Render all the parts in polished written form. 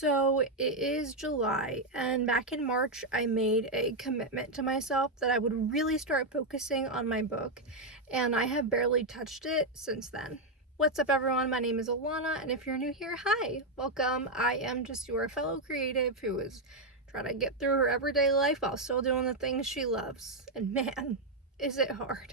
So it is July, and back in March, I made a commitment to myself that I would really start focusing on my book, and I have barely touched it since then. What's up, everyone? My name is Alana, and if you're new here, hi, welcome. I am just your fellow creative who is trying to get through her everyday life while still doing the things she loves. And man, is it hard.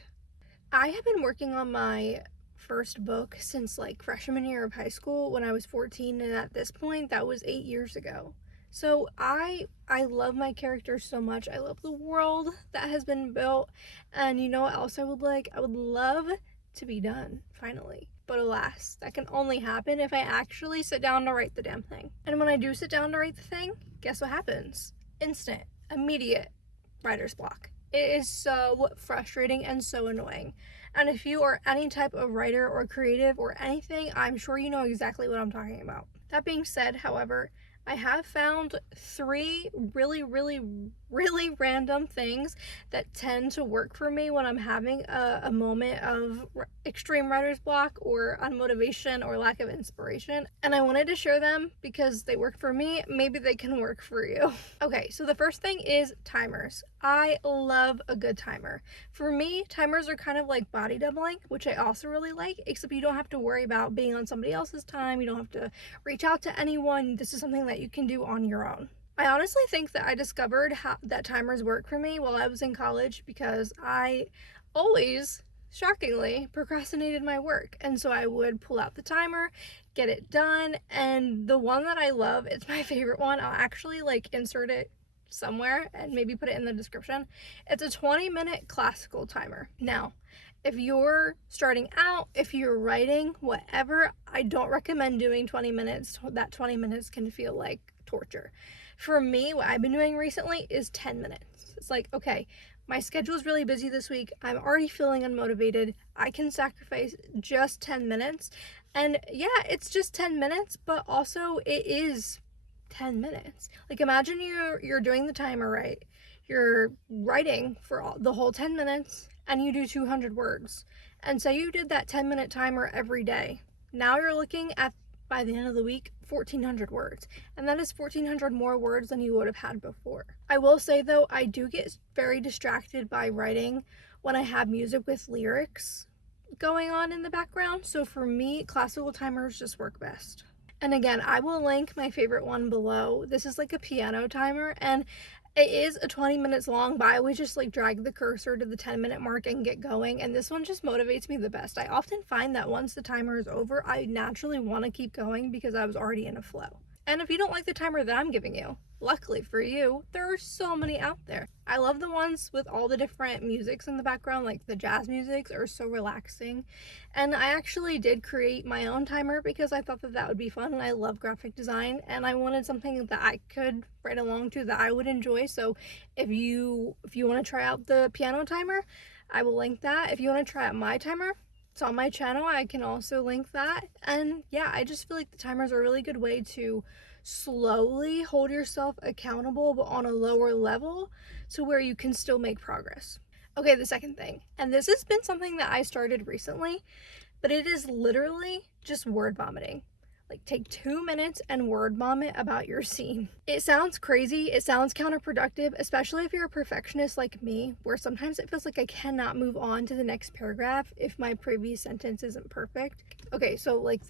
I have been working on my first book since like freshman year of high school when I was 14, and at this point that was 8 years ago. So I love my characters so much. I love the world that has been built, and you know what else I would like? I would love to be done finally. But alas, that can only happen if I actually sit down to write the damn thing. And when I do sit down to write the thing, guess what happens? Instant, immediate writer's block. It is so frustrating and so annoying. And if you are any type of writer or creative or anything, I'm sure you know exactly what I'm talking about. That being said, however, I have found 3 really random things that tend to work for me when I'm having a moment of extreme writer's block or unmotivation or lack of inspiration. And I wanted to share them because they work for me. Maybe they can work for you. Okay, so the first thing is timers. I love a good timer. For me, timers are kind of like body doubling, which I also really like, except you don't have to worry about being on somebody else's time. You don't have to reach out to anyone. This is something that you can do on your own. I honestly think that I discovered that timers work for me while I was in college because I always, shockingly, procrastinated my work. And so I would pull out the timer, get it done, and the one that I love, it's my favorite one. I'll actually like insert it somewhere and maybe put it in the description. It's a 20-minute classical timer. Now, if you're starting out, if you're writing, whatever, I don't recommend doing 20 minutes. That 20 minutes can feel like torture. For me, what I've been doing recently is 10 minutes. It's like, okay, my schedule is really busy this week. I'm already feeling unmotivated. I can sacrifice just 10 minutes. And yeah, it's just 10 minutes, but also it is 10 minutes. Like imagine you're doing the timer right. You're writing for the whole 10 minutes and you do 200 words. And say you did that 10-minute timer every day. Now you're looking at, by the end of the week, 1,400 words. And that is 1,400 more words than you would have had before. I will say though, I do get very distracted by writing when I have music with lyrics going on in the background. So for me, classical timers just work best. And again, I will link my favorite one below. This is like a piano timer, and it is a 20 minutes long, but I always just like drag the cursor to the 10-minute mark and get going. And this one just motivates me the best. I often find that once the timer is over, I naturally want to keep going because I was already in a flow. And if you don't like the timer that I'm giving you, luckily for you, there are so many out there. I love the ones with all the different musics in the background, like the jazz musics are so relaxing. And I actually did create my own timer because I thought that that would be fun, and I love graphic design, and I wanted something that I could write along to that I would enjoy. So if you want to try out the piano timer, I will link that. If you want to try out my timer, it's on my channel. I can also link that. And yeah, I just feel like the timers are a really good way to slowly hold yourself accountable, but on a lower level, to where you can still make progress. Okay, the second thing, and this has been something that I started recently, but it is literally just word vomiting. Like, take 2 minutes and word vomit about your scene. It sounds crazy, it sounds counterproductive, especially if you're a perfectionist like me, where sometimes it feels like I cannot move on to the next paragraph if my previous sentence isn't perfect. Okay, so like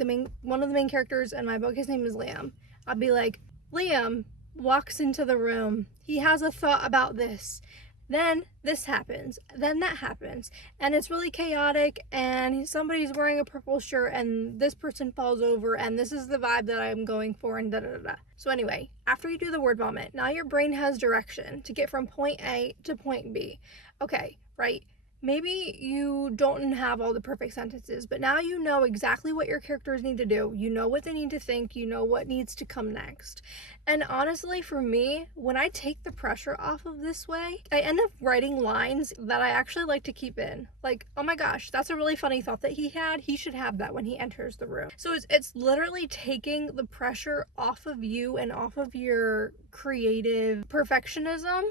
one of the main characters in my book, his name is Liam. I'll be like, Liam walks into the room. He has a thought about this. Then this happens. Then that happens. And it's really chaotic, and somebody's wearing a purple shirt and this person falls over, and this is the vibe that I'm going for, and da da da. So anyway, after you do the word vomit, now your brain has direction to get from point A to point B. Okay, right? Maybe you don't have all the perfect sentences, but now you know exactly what your characters need to do. You know what they need to think. You know what needs to come next. And honestly, for me, when I take the pressure off of this way, I end up writing lines that I actually like to keep in. Like, oh my gosh, that's a really funny thought that he had. He should have that when he enters the room. So it's literally taking the pressure off of you and off of your creative perfectionism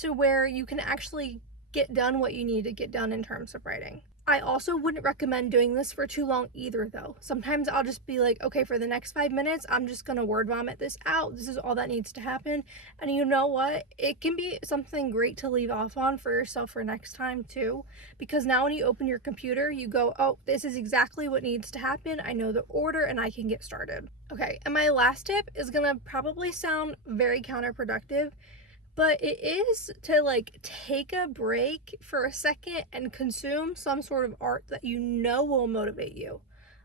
to where you can actually get done what you need to get done in terms of writing. I also wouldn't recommend doing this for too long either, though. Sometimes I'll just be like, okay, for the next 5 minutes, I'm just gonna word vomit this out. This is all that needs to happen. And you know what? It can be something great to leave off on for yourself for next time, too. Because now when you open your computer, you go, oh, this is exactly what needs to happen. I know the order and I can get started. Okay, and my last tip is gonna probably sound very counterproductive, but it is to like take a break for a second and consume some sort of art that you know will motivate you.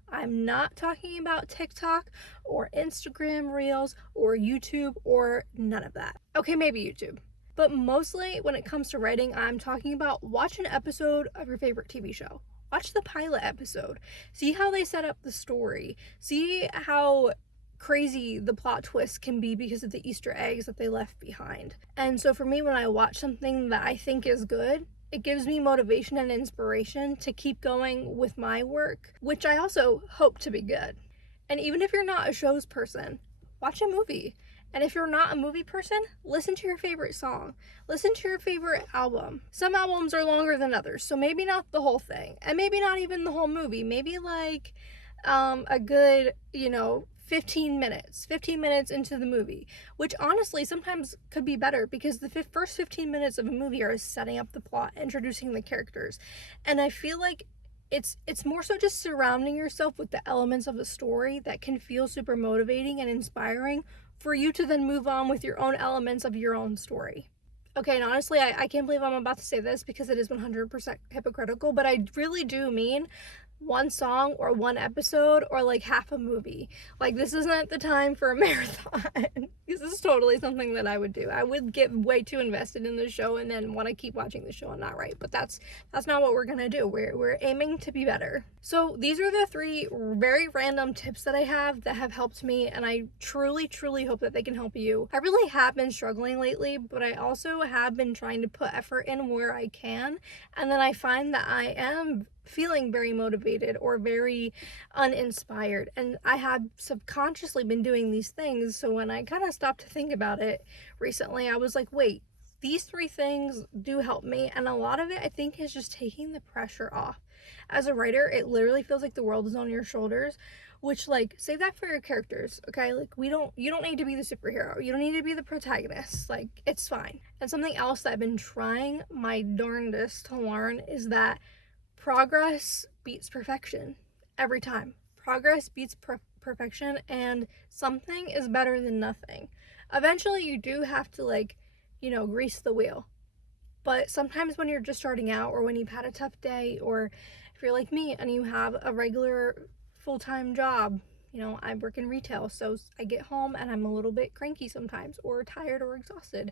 I'm not talking about TikTok or Instagram Reels or YouTube or none of that. Okay, maybe YouTube. But mostly when it comes to writing, I'm talking about watch an episode of your favorite TV show. Watch the pilot episode. See how they set up the story. See how crazy the plot twist can be because of the Easter eggs that they left behind. And so for me, when I watch something that I think is good, it gives me motivation and inspiration to keep going with my work, which I also hope to be good. And even if you're not a shows person, watch a movie. And if you're not a movie person, listen to your favorite song. Listen to your favorite album. Some albums are longer than others, so maybe not the whole thing. And maybe not even the whole movie. Maybe like a good, 15 minutes into the movie, which honestly sometimes could be better because the first 15 minutes of a movie are setting up the plot, introducing the characters. And I feel like it's more so just surrounding yourself with the elements of the story that can feel super motivating and inspiring for you to then move on with your own elements of your own story. Okay, and honestly, I can't believe I'm about to say this because it is 100% hypocritical, but I really do mean one song or one episode or like half a movie. Like, this isn't the time for a marathon. This is totally something that I would do. I would get way too invested in the show and then want to keep watching the show and not write. But that's not what we're gonna do. We're aiming to be better. So these are the 3 very random tips that I have that have helped me, and I truly hope that they can help you. I really have been struggling lately, but I also have been trying to put effort in where I can, and then I find that I am feeling very motivated or very uninspired, and I have subconsciously been doing these things. So when I kind of stopped to think about it recently, I was like, wait, these 3 things do help me, and a lot of it I think is just taking the pressure off. As a writer, it literally feels like the world is on your shoulders, which, like, save that for your characters, okay? Like, you don't need to be the superhero, you don't need to be the protagonist, like, it's fine. And something else that I've been trying my darndest to learn is that progress beats perfection every time. Progress beats perfection, and something is better than nothing. Eventually, you do have to, grease the wheel. But sometimes when you're just starting out, or when you've had a tough day, or if you're like me and you have a regular full-time job, I work in retail, so I get home and I'm a little bit cranky sometimes, or tired or exhausted.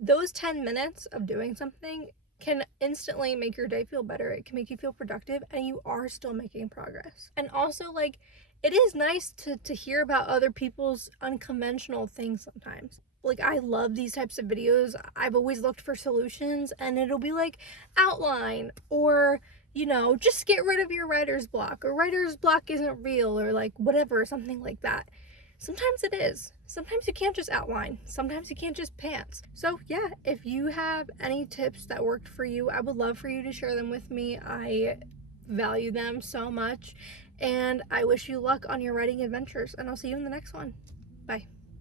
Those 10 minutes of doing something can instantly make your day feel better. It can make you feel productive, and you are still making progress. And also, it is nice to hear about other people's unconventional things sometimes. Like, I love these types of videos. I've always looked for solutions, and it'll be like, outline, or just get rid of your writer's block, or writer's block isn't real, or like whatever, something like that. Sometimes it is. Sometimes you can't just outline. Sometimes you can't just pants. So yeah, if you have any tips that worked for you, I would love for you to share them with me. I value them so much, and I wish you luck on your writing adventures, and I'll see you in the next one. Bye.